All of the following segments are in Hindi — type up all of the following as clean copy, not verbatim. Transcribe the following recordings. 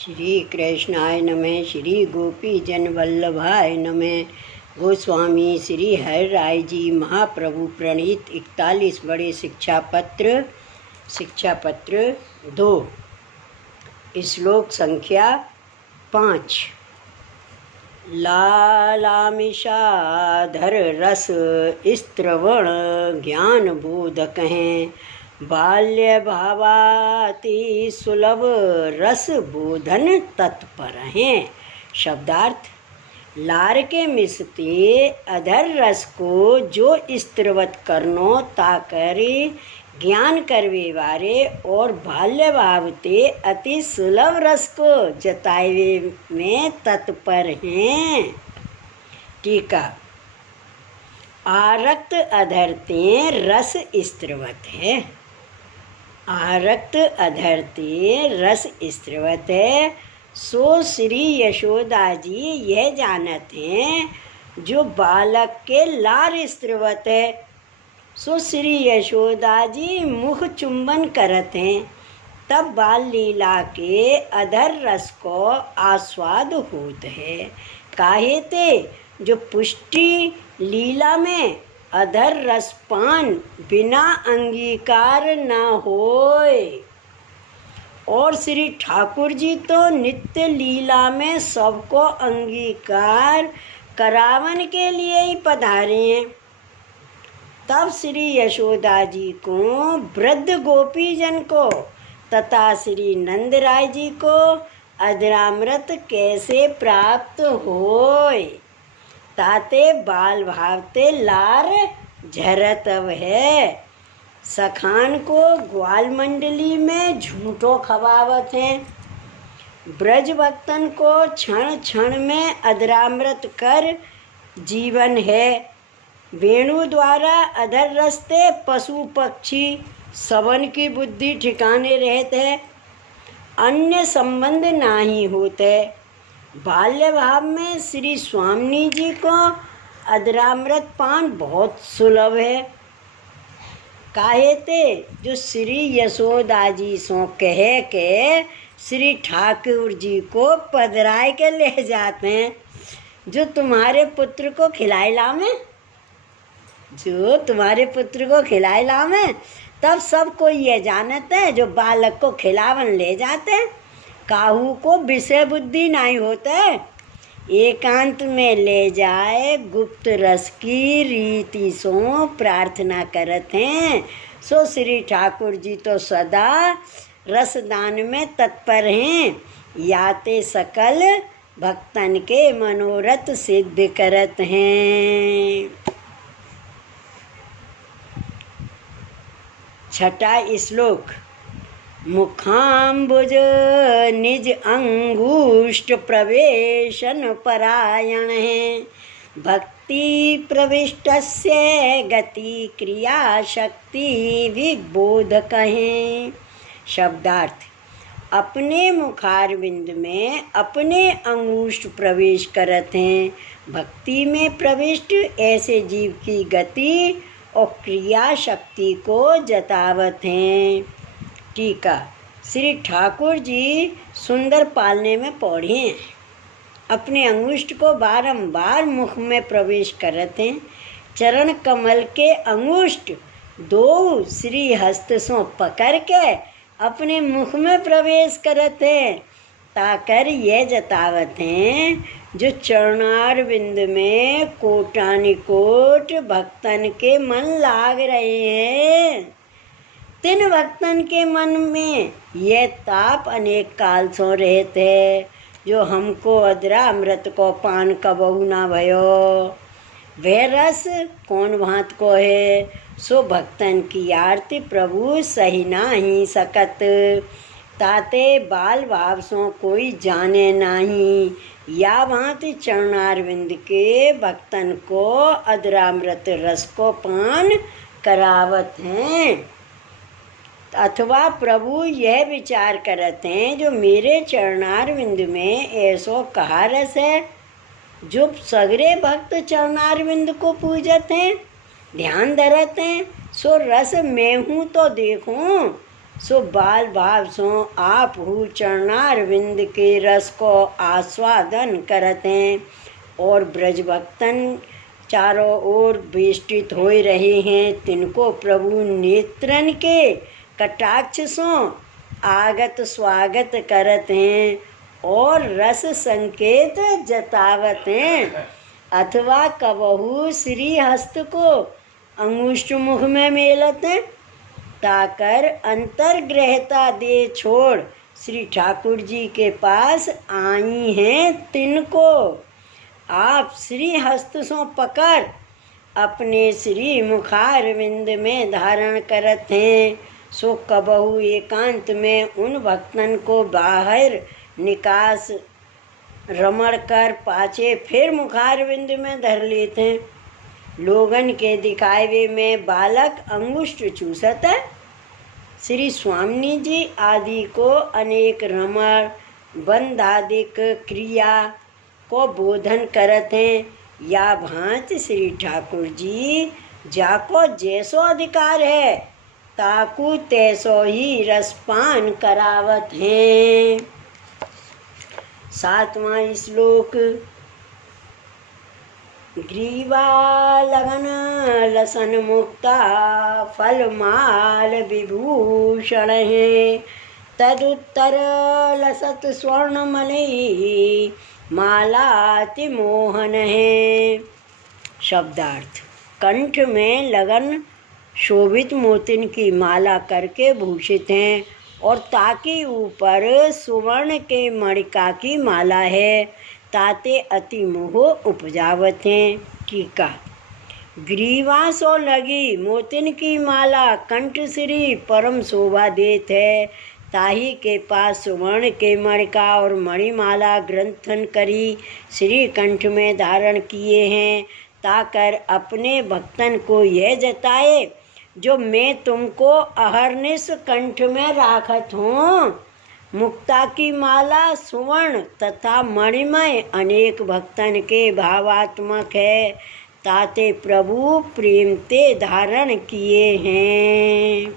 श्री कृष्णाय नमः। श्री गोपी जन वल्लभाय नमः। गोस्वामी श्री हरि राय जी महाप्रभु प्रणीत 41 बड़े शिक्षा पत्र 2 श्लोक संख्या 5। लालामिषाधर रस स्त्रवण ज्ञान बोधक हैं, बाल्य भावाति सुलभ रस बोधन तत्पर हैं। शब्दार्थ: लार के मिसते अधर रस को जो स्त्रवत करनो ताकरे ज्ञान करवे वारे और बाल्य भावते अति सुलभ रस को जतावे में तत्पर हैं। टीका: आरक्त अधरते रस स्त्रवत है। आरक्त अधरते रस स्त्रवत है, सो श्री यशोदा जी यह जानत हैं जो बालक के लार स्त्रवत है। सो श्री यशोदा जी मुख चुंबन करत हैं, तब बाल लीला के अधर रस को आस्वाद होत है। काहे ते जो पुष्टि लीला में अधर रसपान बिना अंगीकार न होए। और श्री ठाकुर जी तो नित्य लीला में सबको अंगीकार करावन के लिए ही पधारे हैं। तब श्री यशोदा जी को, वृद्ध गोपी जन को तथा श्री नंद राय जी को अधरामृत कैसे प्राप्त होए। ताते बाल भावते लार झरतव है। सखान को ग्वाल मंडली में झूठो खवावत हैं। ब्रज भक्तन को क्षण क्षण में अधरामृत कर जीवन है। वेणु द्वारा अधर रस्ते पशु पक्षी सबन की बुद्धि ठिकाने रहते, अन्य संबंध नाही होते। बाल्य भाव में श्री स्वामी जी को अधरामृत पान बहुत सुलभ है। काहे ते जो श्री यशोदा जी सो कहे के श्री ठाकुर जी को पधराए के ले जाते हैं। जो तुम्हारे पुत्र को खिलाए लावे, जो तुम्हारे पुत्र को खिलाए लावे, तब सब कोई ये जानते हैं जो बालक को खिलावन ले जाते हैं। काहू को विषय बुद्धि नहीं होता है। एकांत में ले जाए गुप्त रस की रीति सो प्रार्थना करते हैं। सो श्री ठाकुर जी तो सदा रसदान में तत्पर हैं। याते सकल भक्तन के मनोरथ सिद्ध करत हैं। छठा श्लोक। मुखाम्बुज निज अंगुष्ठ प्रवेशन परायण है, भक्ति प्रविष्टस्य गति क्रिया शक्ति विबोधक हैं। शब्दार्थ: अपने मुखारविंद में अपने अंगुष्ठ प्रवेश करत हैं। भक्ति में प्रविष्ट ऐसे जीव की गति और क्रिया शक्ति को जतावत हैं। टीका: श्री ठाकुर जी सुंदर पालने में पौढ़े हैं। अपने अंगुष्ठ को बारंबार मुख में प्रवेश करते हैं। चरण कमल के अंगुष्ठ दो श्री हस्त से पकड़ के अपने मुख में प्रवेश करते हैं, ताकर ये जतावत हैं जो चरणार बिंद में कोटानिकोट भक्तन के मन लाग रहे हैं। तिन भक्तन के मन में ये ताप अनेक काल सो रहते, जो हमको अधरामृत को पान कबहू ना भयो। वह रस कौन भांत को है, सो भक्तन की आरती प्रभु सही ना ही सकत। ताते बाल भाव सो कोई जाने नहीं। या भांति चरणारविंद के भक्तन को अधरामृत रस को पान करावत हैं। अथवा प्रभु यह विचार करते हैं जो मेरे चरणारविंद में ऐसो कहा रस है, जो सगरे भक्त चरणारविंद को पूजत हैं, ध्यान धरत हैं। सो रस मैं हूँ तो देखूं, सो बाल भाव सो आप हु चरणारविंद के रस को आस्वादन करत हैं। और ब्रज भक्तन चारों ओर बेष्टित हो रहे हैं, तिनको प्रभु नेत्रन के कटाक्ष सो आगत स्वागत करत हैं और रस संकेत जतावत हैं। अथवा कबहू श्री हस्त को अंगुष्ठ मुख में मेलत हैं, ताकर अंतर्ग्रहता दे छोड़ श्री ठाकुर जी के पास आई हैं। तिनको आप श्री हस्त सो पकड़ अपने श्री मुखारविंद में धारण करत हैं। सो कबहू एकांत में उन भक्तन को बाहर निकास रमण कर पाछे फिर मुखारविंद में धर लेते हैं। लोगन के दिखावे में बालक अंगुष्ठ चूसत है। श्री स्वामी जी आदि को अनेक रमण बंधादिक क्रिया को बोधन करत हैं। या भांत श्री ठाकुर जी जाको जैसो अधिकार है ताकू तैसो ही रसपान करावत हैं। 7वां श्लोक। ग्रीवा लगन लसन मुक्ता फलमाल विभूषण है, तदुत्तर लसत स्वर्णमलई मालाति मोहन है। शब्दार्थ। कंठ में लगन शोभित मोतिन की माला करके भूषित हैं और ताकि ऊपर सुवर्ण के मणिका की माला है, ताते अति मोह उपजावत हैं। टीका। ग्रीवा सो लगी मोतिन की माला कंठ श्री परम शोभा देत है, ताही के पास सुवर्ण के मणिका और मणिमाला ग्रंथन करी श्री कंठ में धारण किए हैं, ताकर अपने भक्तन को यह जताए जो मैं तुमको अहरनिश कंठ में राखत हूँ। मुक्ता की माला सुवर्ण तथा मणिमय अनेक भक्तन के भावात्मक है, ताते प्रभु प्रेम ते धारण किए हैं।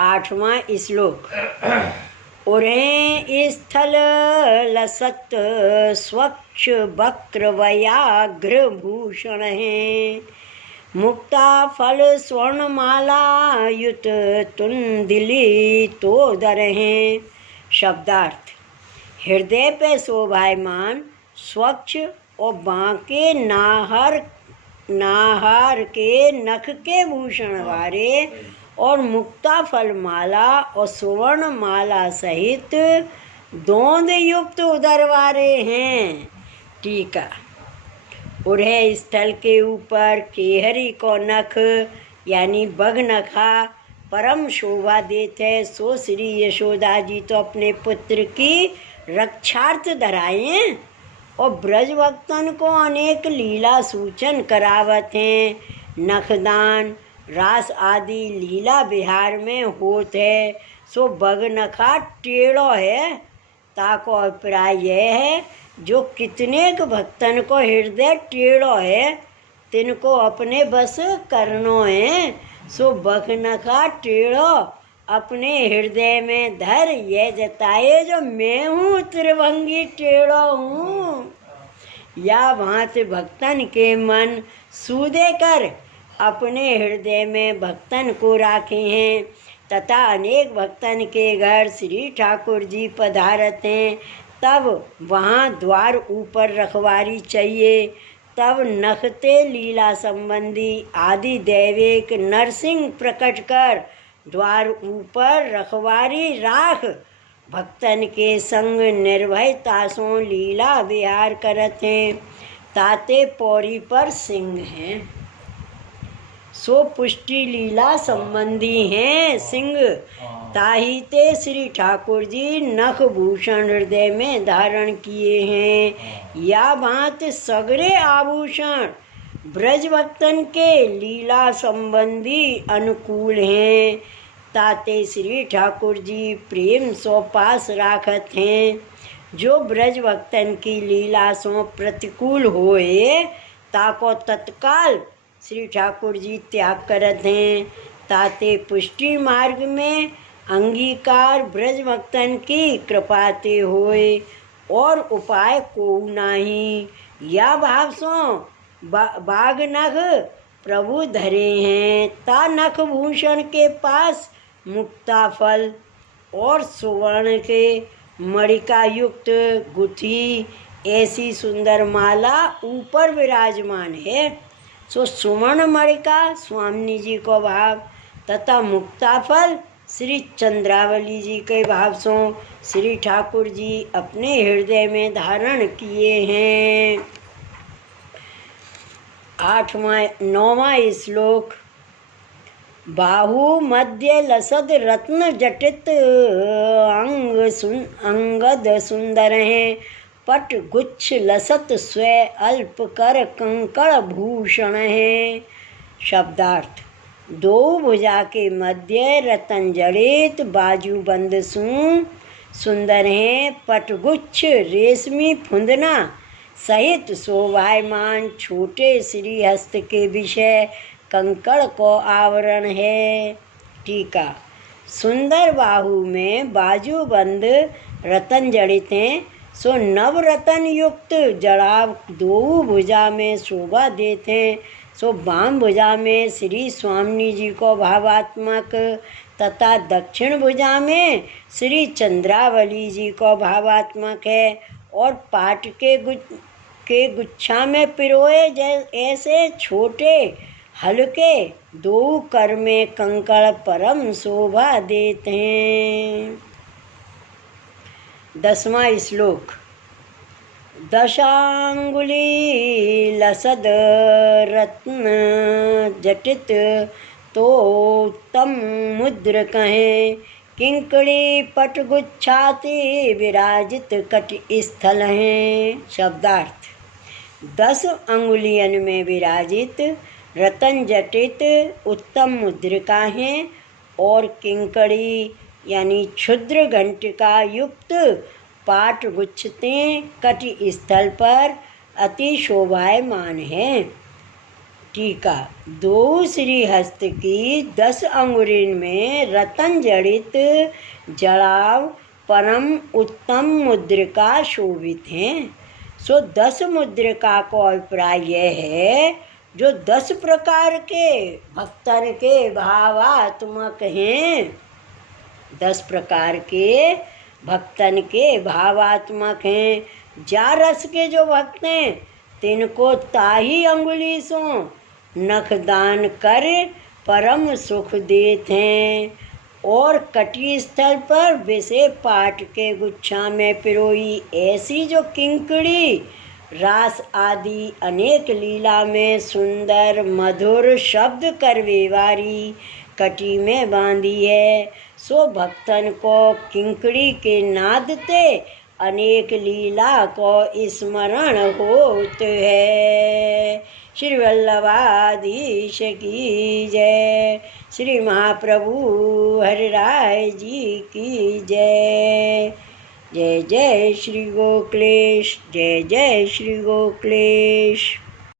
8वां श्लोक। उरें स्थल लसत स्वच्छ वक्र व्याघ्र भूषण है, मुक्ता फल स्वर्णमाला युत तुंदिली तोदर हैं। शब्दार्थ। हृदय पे शोभायमान स्वच्छ और बांके नाहर के नख के भूषण वाले और मुक्ता फल माला और सुवर्ण माला सहित दोंद युक्त उदर वाले हैं। टीका। उरह स्थल के ऊपर केहरी को नख यानी बगनखा परम शोभा देते है, सो श्री यशोदा जी तो अपने पुत्र की रक्षार्थ धराए और ब्रज भक्तन को अनेक लीला सूचन करावत हैं। नखदान रास आदि लीला बिहार में होत है, सो बगनखा टेढ़ो है। ताको अभिप्राय यह है जो कितनेक भक्तन को हृदय टेढ़ो है तिनको अपने बस करनो है, सो बगनखा टेढ़ो अपने हृदय में धर ये जताए जो मैं हूँ त्रिभंगी टेढ़ो हूँ। या भांत भक्तन के मन सूदे कर अपने हृदय में भक्तन को राखे हैं, तथा अनेक भक्तन के घर श्री ठाकुर जी पधारत हैं, तब वहाँ द्वार ऊपर रखवारी चाहिए। तब नखते लीला संबंधी आदि दैविक नरसिंह प्रकट कर द्वार ऊपर रखवारी राख भक्तन के संग निर्भयता सो लीला विहार करत हैं। ताते पौरी पर सिंह हैं, सो पुष्टि लीला संबंधी हैं सिंह। ताहिते श्री ठाकुर जी नख भूषण हृदय में धारण किए हैं। या भांत सगरे आभूषण ब्रज भक्तन के लीला संबंधी अनुकूल हैं, ताते श्री ठाकुर जी प्रेम सो पास राखत हैं। जो ब्रज भक्तन की लीला सो प्रतिकूल होए ताको तत्काल श्री ठाकुर जी त्याग करत हैं, ताते पुष्टि मार्ग में अंगीकार ब्रज भक्तन की कृपाते होए और उपाय को नाही। या भाव सो बाग नख प्रभु धरे हैं, ता नख भूषण के पास मुक्ता फल और सुवर्ण के मणिका युक्त गुथी ऐसी सुंदर माला ऊपर विराजमान है। सो सुवर्ण मणिका स्वामी जी को भाव तथा मुक्ताफल श्री चंद्रावली जी के भाव से श्री ठाकुर जी अपने हृदय में धारण किए हैं। 9वां श्लोक। बाहु मध्य लसद रत्न जटित अंगद सुंदर हैं, पट गुच्छ लसत स्वे अल्प कर कंकड़ भूषण है। शब्दार्थ। दो भुजा के मध्य रतन जड़ित बाजू बंद सुंदर हैं, पटगुच्छ रेशमी फुंदना सहित शोभायमान छोटे श्री हस्त के विषय कंकड़ को आवरण है। टीका। सुंदर बाहु में बाजू बंद रतन जड़ित हैं, सो नव रतन युक्त जड़ाव दो भुजा में शोभा देते हैं। सो वाम भुजा में श्री स्वामी जी को भावात्मक तथा दक्षिण भुजा में श्री चंद्रावली जी को भावात्मक है और पाट के गुच्छा में पिरोए ऐसे छोटे हल्के दो कर में कंकड़ परम शोभा देते हैं। 10वां श्लोक। दशांगुली लसद रत्न जटित तो तम मुद्र कहें, किंकड़ी पटगुच्छाति विराजित कट स्थल हैं। शब्दार्थ। 10 अंगुलियन में विराजित रतन जटित उत्तम मुद्रिका हैं और किंकड़ी यानी क्षुद्र घंटिका युक्त पाट गुच्छतें कट स्थल पर अति शोभायमान हैं। टीका। दो श्री हस्त की 10 अंगुलिन में रतन जड़ित जड़ाव परम उत्तम मुद्रिका शोभित हैं। सो 10 मुद्रिका को अभिप्राय यह है जो 10 प्रकार के भक्तन के भावात्मक हैं। 10 प्रकार के भक्तन के भावात्मक हैं। जा रस के जो भक्त हैं तिनको ताही अंगुली सो नखदान कर परम सुख देते हैं और कटी स्थल पर विषय पाट के गुच्छा में पिरोई ऐसी जो किंकड़ी रास आदि अनेक लीला में सुंदर मधुर शब्द करवे वाली कटी में बांधी है। सो भक्तन को किंकड़ी के नाद ते अनेक लीला को स्मरण होत है। श्री वल्लभाधीश की जय। श्री महाप्रभु हरिराय जी की जय। जय जय श्री गोकुलेश। जय जय श्री गोकुलेश।